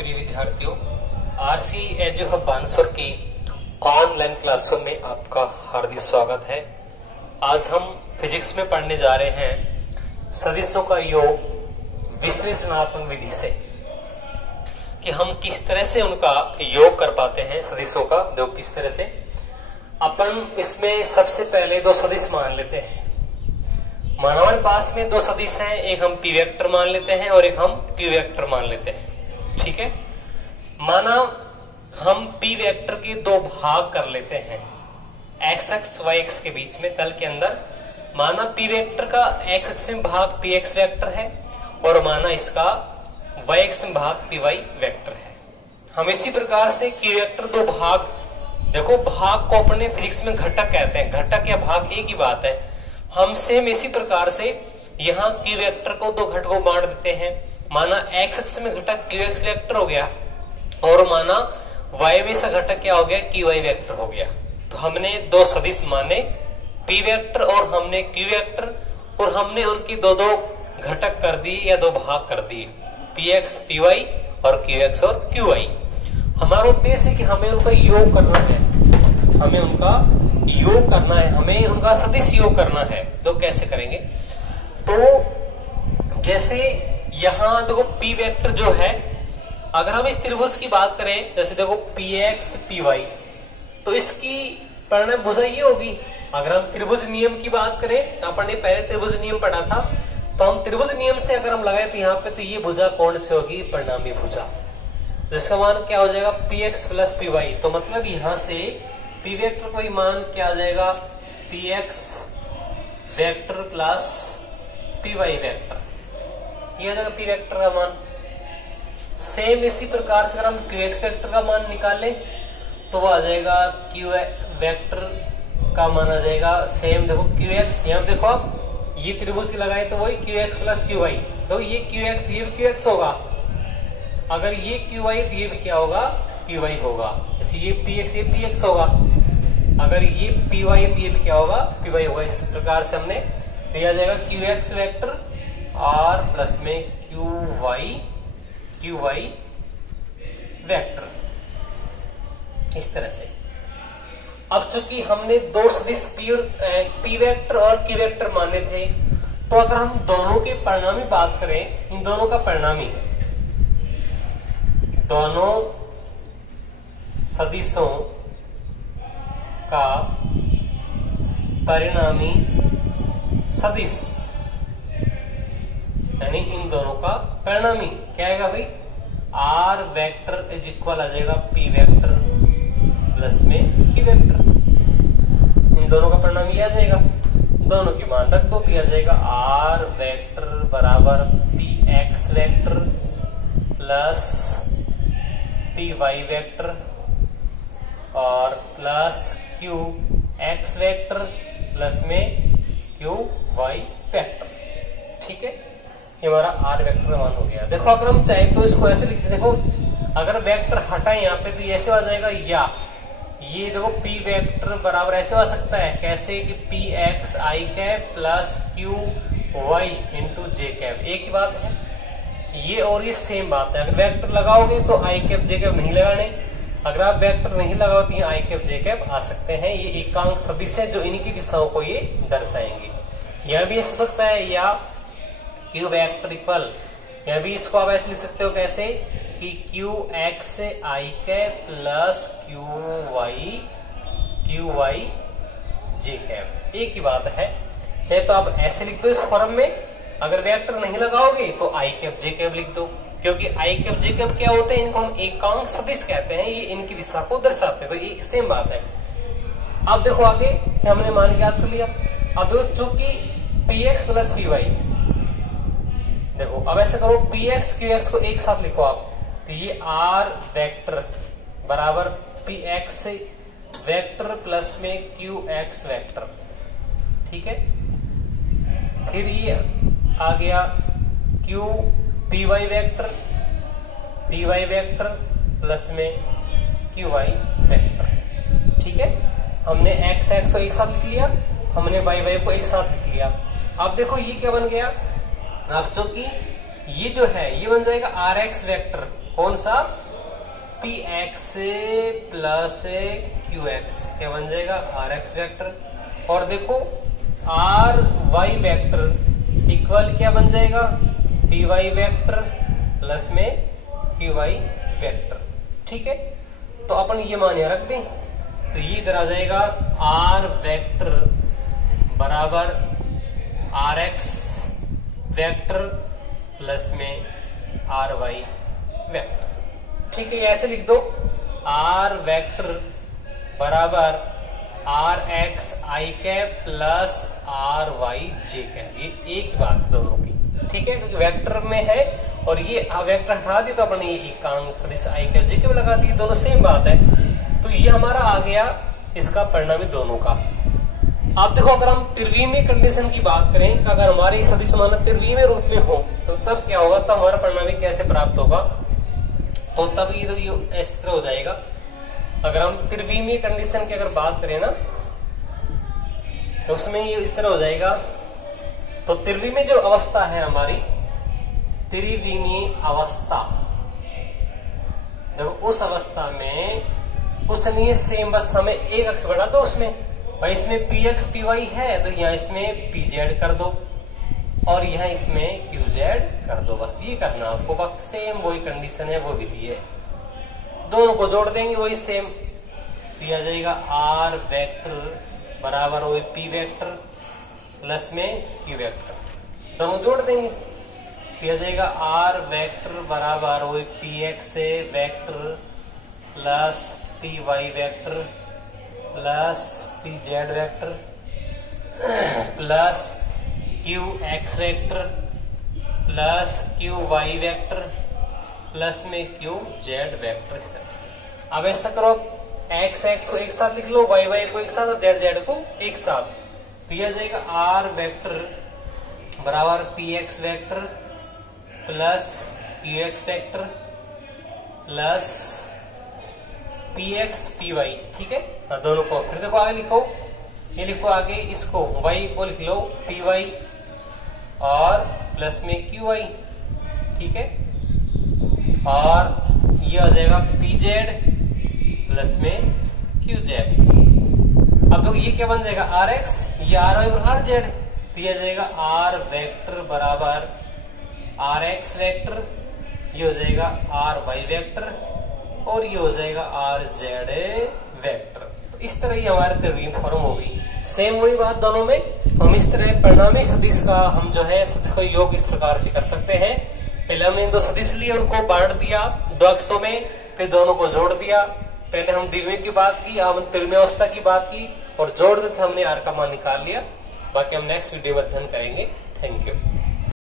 प्रिय विद्यार्थियों, RC एजु hub Bansur की ऑनलाइन क्लासों में आपका हार्दिक स्वागत है। आज हम फिजिक्स में पढ़ने जा रहे हैं सदिशों का योग विश्लेषणात्मक विधि से, कि हम किस तरह से उनका योग कर पाते हैं। सदिशों का योग किस तरह से, अपन इसमें सबसे पहले दो सदिश मान लेते हैं। माना हमारे पास में दो सदिश हैं, एक हम पी वेक्टर मान लेते हैं और एक हम क्यू वेक्टर मान लेते हैं। ठीक है, माना हम पी वेक्टर के दो भाग कर लेते हैं एक्स एक्स वाई एक्स के बीच में तल के अंदर। माना पी वेक्टर का एक्स एक्स में भाग पी एक्स वेक्टर है और माना इसका वाई एक्स में भाग पी वाई वेक्टर है। हम इसी प्रकार से क्यू वेक्टर दो भाग, देखो भाग को अपने फिजिक्स में घटक कहते हैं, घटक या भाग एक ही बात है। हम सेम इसी प्रकार से यहाँ क्यू वेक्टर को दो घटकों बांट देते हैं। माना एक्स एक्स में घटक क्यू एक्स वेक्टर हो गया और माना वाई में सा घटक क्या हो गया, क्यू वाई वेक्टर हो गया। तो हमने दो सदिश माने पी वेक्टर और हमने क्यू वेक्टर, और हमने उनकी दो दो घटक कर दिए या दो भाग कर दिए, पी एक्स पी वाई और क्यू एक्स और क्यू वाई। हमारा उद्देश्य है कि हमें उनका योग करना है, हमें उनका योग करना है, हमें उनका सदिश योग करना है। तो कैसे करेंगे, तो जैसे यहाँ देखो पी वेक्टर जो है, अगर हम इस त्रिभुज की बात करें, जैसे देखो पी एक्स पी वाई, तो इसकी परिणाम भुजा ये होगी। अगर हम त्रिभुज नियम की बात करें तो अपन ने पहले त्रिभुज नियम पढ़ा था, तो हम त्रिभुज नियम से अगर हम लगाए तो यहाँ पे तो ये भुजा कौन से होगी, परिणामी भुजा, जिसका मान क्या हो जाएगा, P X plus P Y. तो मतलब यहाँ से पी वेक्टर का मान क्या आ जाएगा, P X vector plus P Y vector, ये आ जाएगा पी वेक्टर का मान। सेम इसी प्रकार से अगर हम क्यू एक्स वेक्टर का मान निकालें तो वो आ जाएगा क्यू वेक्टर का मान आ जाएगा सेम। देखो क्यू एक्स, यहाँ देखो आप ये त्रिभुज लगाए तो वही Q X plus Q Y, तो ये क्यू एक्स ये भी क्यू एक्स होगा, अगर ये क्यू वाई तो ये भी क्या होगा, क्यू वाई होगा। जैसे ये पी एक्स ये पी एक्स होगा, अगर ये पी वाई तो ये भी क्या होगा, पी वाई होगा। इस प्रकार से हमने दिया जाएगा क्यू एक्स वेक्टर और प्लस में क्यू वाई वेक्टर, इस तरह से। अब चूंकि हमने दो सदिश पी वेक्टर और क्यू वेक्टर माने थे, तो अगर हम दोनों के परिणामी बात करें, इन दोनों का परिणामी, दोनों सदिशों का परिणामी सदिश, यानी इन दोनों का परिणामी क्या आएगा भाई, आर वेक्टर इज इक्वल आ जाएगा पी वेक्टर प्लस में क्यू वेक्टर। इन दोनों का परिणामी आ जाएगा, दोनों की मान रख दो, किया जाएगा आर वेक्टर बराबर P X vector plus P Y vector और plus Q X vector plus में क्यू वाई वेक्टर। ठीक है, ये हमारा आर वेक्टर मान हो गया। देखो अगर हम चाहे तो इसको ऐसे लिखते, देखो अगर वेक्टर हटाए यहाँ पे तो ये ऐसे आ जाएगा, या ये देखो पी वेक्टर बराबर ऐसे आ सकता है, कैसे कि P X I cap plus Q Y into J cap, एक ही बात है। ये और ये सेम बात है। अगर वेक्टर लगाओगे तो आई कैप जे कैप नहीं लगाने, अगर आप वेक्टर नहीं लगाओ तो आई कैप जे कैप आ सकते हैं। ये एकांक सदिश है जो इनकी दिशाओं को ये दर्शाएंगे। यह भी ऐसा हो सकता है, या क्यू वेक्टर इक्वल, यह भी इसको आप ऐसे लिख सकते हो कैसे कि Q x I cap plus Q Y J cap, एक ही बात है। चाहे तो आप ऐसे लिख दो इस फॉर्म में, अगर वेक्टर नहीं लगाओगे तो आई कैप जे कैप लिख दो, क्योंकि आई कैप जे कैप क्या होते हैं, इनको हम एकांक सदिश कहते हैं, ये इनकी दिशा को दर्शाते हैं। तो ये सेम बात है। अब देखो आगे हमने मान ज्ञात कर लिया। अब चूंकि P X plus P Y, देखो अब ऐसे करो, पी एक्स क्यू एक्स को एक साथ लिखो आप, तो ये आर वेक्टर बराबर पी एक्स वेक्टर प्लस में क्यू एक्स वेक्टर। ठीक है, फिर ये आ गया Q P Y vector plus में क्यू वाई वेक्टर। ठीक है, हमने एक्स एक्स को एक साथ लिख लिया, हमने वाई वाई को एक साथ लिख लिया। अब देखो ये क्या बन गया, अब चूंकि ये जो है ये बन जाएगा आर एक्स वेक्टर, कौन सा, P X plus Q x क्या बन जाएगा, आर एक्स वेक्टर। और देखो आर वाई वेक्टर इक्वल क्या बन जाएगा, पी वाई वेक्टर प्लस में क्यू वाई वेक्टर। ठीक है, तो अपन ये मान यहाँ रख दें, तो ये इधर आ जाएगा आर वेक्टर बराबर आर एक्स वेक्टर प्लस में आर वाई वेक्टर। ठीक है, ऐसे लिख दो, आर वेक्टर बराबर R X I cap plus R Y J cap, ये एक बात दोनों की। ठीक है, क्योंकि वेक्टर में है और ये वेक्टर हटा दी तो अपन ये एकांक सदिश आई कैप जे कैप लगा दी, दोनों सेम बात है। तो ये हमारा आ गया इसका परिणामी दोनों का। आप देखो अगर हम त्रिविमीय कंडीशन की बात करें, अगर हमारे सदिश मान त्रिविमीय रूप में हो तो तब क्या होगा, तब हमारा परिणामी कैसे प्राप्त होगा, तो तब ये इस तरह हो जाएगा। अगर हम त्रिविमीय कंडीशन की अगर बात करें ना, तो उसमें ये इस तरह हो जाएगा। तो त्रिविमीय जो अवस्था है हमारी, त्रिविमीय अवस्था, देखो उस अवस्था में कुछ नहीं है, सेम बस हमें एक अक्ष बढ़ा दो उसमें, भाई इसमें पी एक्स पी वाई है तो यहाँ इसमें पी जेड कर दो और यहाँ इसमें क्यू जेड कर दो, बस ये करना आपको। बाकी सेम वही कंडीशन है, वो विधि है, दोनों को जोड़ देंगे वही सेम, तो आ जाएगा आर वेक्टर बराबर वही पी वेक्टर प्लस में क्यू वेक्टर, दोनों जोड़ देंगे, तो आ जाएगा आर वेक्टर बराबर वही P X vector plus P Y vector plus P Z vector plus Q X vector plus Q Y vector plus में क्यू जेड वेक्टर। इस तरह से अब ऐसा करो, एक्स एक्स को एक साथ लिख लो, वाई वाई को एक साथ और जेड जेड को एक साथ, तो यह जाएगा आर वेक्टर बराबर P X vector plus Q X vector plus P X P Y. ठीक है, दोनों को फिर देखो आगे लिखो, ये लिखो आगे इसको, वाई को लिख लो पी वाई और प्लस में क्यू वाई। ठीक है, और ये आ जाएगा पी जेड प्लस में क्यू जेड। अब तो ये क्या बन जाएगा, आर एक्स, ये आर वाई और आर जेड, तो ये आ जाएगा आर वेक्टर बराबर आर एक्स वेक्टर, ये हो जाएगा आर वाई वेक्टर और ये हो जाएगा आर जेड वेक्टर। तो इस तरह ही हमारे त्रिविमीय फॉर्म होगी, सेम वही बात दोनों में। तो हम इस तरह परिणामी सदिश का हम जो है सदिश का योग इस प्रकार से कर सकते हैं। पहले हमने दो सदिश लिए, उनको बांट दिया दो अक्षों में, फिर दोनों को जोड़ दिया। पहले हम द्विमीय की बात की, अब हम त्रिमीय अवस्था की बात की और जोड़ देते हमने आर का मान निकाल लिया। बाकी हम नेक्स्ट वीडियो में अध्ययन करेंगे। Thank you.